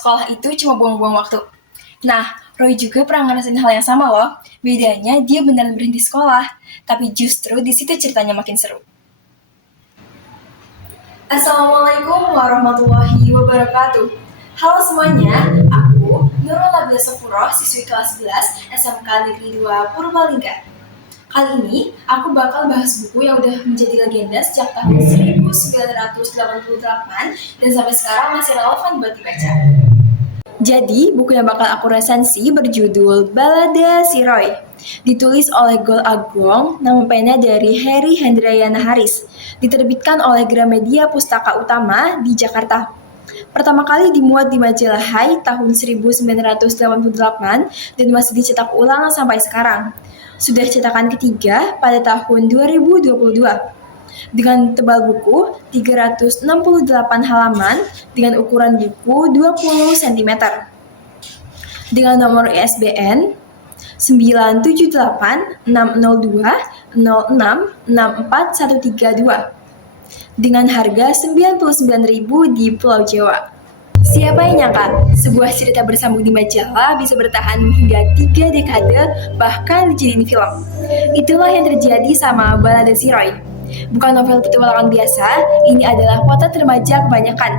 sekolah itu cuma buang-buang waktu. Nah, Roy juga pernah ngerasain hal yang sama loh. Bedanya dia beneran berhenti sekolah, tapi justru di situ ceritanya makin seru. Assalamualaikum warahmatullahi wabarakatuh. Halo semuanya, aku Nurul Nabila Sofuro, siswi kelas 11 SMK Negeri 2 Purbalingga. Kali ini, aku bakal bahas buku yang udah menjadi legenda sejak tahun 1988 dan sampai sekarang masih relevan buat dibaca. Jadi, buku yang bakal aku resensi berjudul Balada Si Roy. Ditulis oleh Gol Agung, nama pena dari Heri Hendrayana Haris. Diterbitkan oleh Gramedia Pustaka Utama di Jakarta. Pertama kali dimuat di majalah Hai tahun 1988 dan masih dicetak ulang sampai sekarang. Sudah cetakan ketiga pada tahun 2022. Dengan tebal buku 368 halaman dengan ukuran buku 20 cm. Dengan nomor ISBN 978-602-06-64132 dengan harga Rp99.000 di Pulau Jawa. Siapa yang nyangka sebuah cerita bersambung di majalah bisa bertahan hingga 3 dekade bahkan dijadiin film. Itulah yang terjadi sama Balada Si Roy. Bukan novel petualangan biasa, ini adalah potret remaja kebanyakan.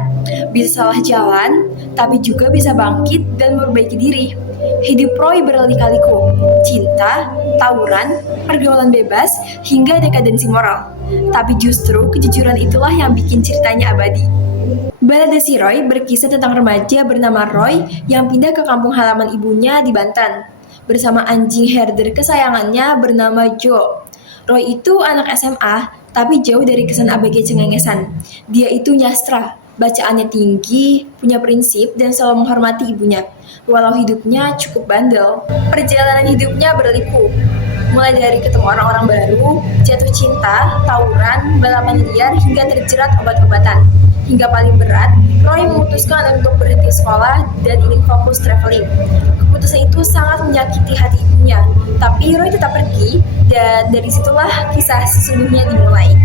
Bisa salah jalan, tapi juga bisa bangkit dan memperbaiki diri. Hidup Roy berlika-liku, cinta, tawuran, pergaulan bebas, hingga dekadensi moral. Tapi justru kejujuran itulah yang bikin ceritanya abadi. Balada Si Roy berkisah tentang remaja bernama Roy yang pindah ke kampung halaman ibunya di Banten bersama anjing herder kesayangannya bernama Joe. Roy itu anak SMA, tapi jauh dari kesan ABG cengengesan. Dia itu nyastra, bacaannya tinggi, punya prinsip, dan selalu menghormati ibunya. Walau hidupnya cukup bandel, perjalanan hidupnya berliku. Mulai dari ketemu orang-orang baru, jatuh cinta, tawuran, balapan liar, hingga terjerat obat-obatan. Hingga paling berat, Roy memutuskan untuk berhenti sekolah dan ingin fokus traveling. Keputusan itu sangat menyakiti hati ibunya, tapi Roy tetap pergi, dan dari situlah kisah sesungguhnya dimulai.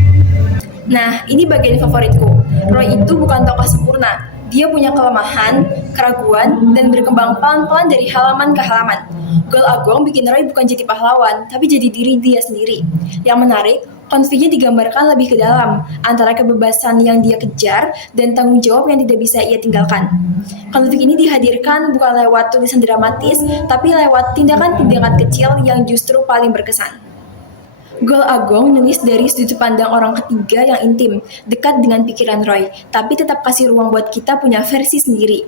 Nah, ini bagian favoritku. Roy itu bukan tokoh sempurna. Dia punya kelemahan, keraguan, dan berkembang pelan-pelan dari halaman ke halaman. Gol Agung bikin Roy bukan jadi pahlawan, tapi jadi diri dia sendiri. Yang menarik, konfliknya digambarkan lebih ke dalam, antara kebebasan yang dia kejar dan tanggung jawab yang tidak bisa ia tinggalkan. Konflik ini dihadirkan bukan lewat tulisan dramatis, tapi lewat tindakan-tindakan kecil yang justru paling berkesan. Gol Agung nulis dari sudut pandang orang ketiga yang intim, dekat dengan pikiran Roy, tapi tetap kasih ruang buat kita punya versi sendiri.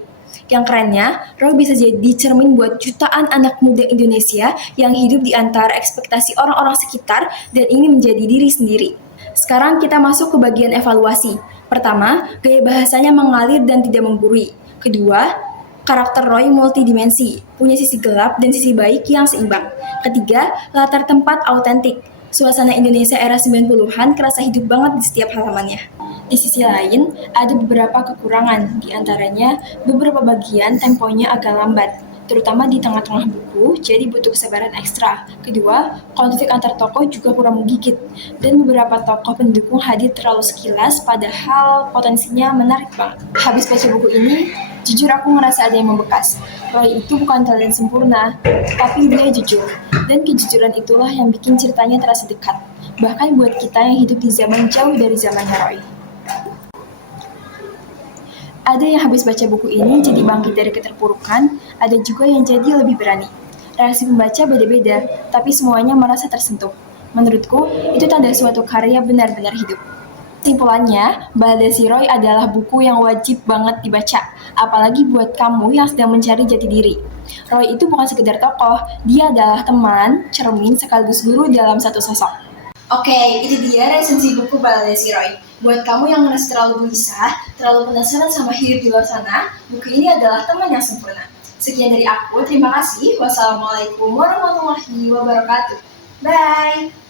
Yang kerennya, Roy bisa jadi cermin buat jutaan anak muda Indonesia yang hidup di antara ekspektasi orang-orang sekitar dan ingin menjadi diri sendiri. Sekarang kita masuk ke bagian evaluasi. Pertama, gaya bahasanya mengalir dan tidak menggurui. Kedua, karakter Roy multidimensi, punya sisi gelap dan sisi baik yang seimbang. Ketiga, latar tempat autentik. Suasana Indonesia era 90-an kerasa hidup banget di setiap halamannya. Di sisi lain, ada beberapa kekurangan, di antaranya beberapa bagian temponya agak lambat, terutama di tengah-tengah buku, jadi butuh kesabaran ekstra. Kedua, konflik antar tokoh juga kurang menggigit, dan beberapa tokoh pendukung hadir terlalu sekilas, padahal potensinya menarik banget. Habis baca buku ini, jujur aku ngerasa ada yang membekas. Roy itu bukan talent sempurna, tapi dia jujur. Dan kejujuran itulah yang bikin ceritanya terasa dekat. Bahkan buat kita yang hidup di zaman jauh dari zamannya Roy. Ada yang habis baca buku ini jadi bangkit dari keterpurukan, ada juga yang jadi lebih berani. Reaksi pembaca beda-beda, tapi semuanya merasa tersentuh. Menurutku, itu tanda suatu karya benar-benar hidup. Kesimpulannya, Balada Si Roy adalah buku yang wajib banget dibaca, apalagi buat kamu yang sedang mencari jati diri. Roy itu bukan sekedar tokoh, dia adalah teman, cermin, sekaligus guru dalam satu sosok. Oke, itu dia resensi buku Balada Si Roy. Buat kamu yang merasa terlalu gelisah, terlalu penasaran sama hidup di luar sana, buku ini adalah teman yang sempurna. Sekian dari aku, terima kasih. Wassalamualaikum warahmatullahi wabarakatuh. Bye!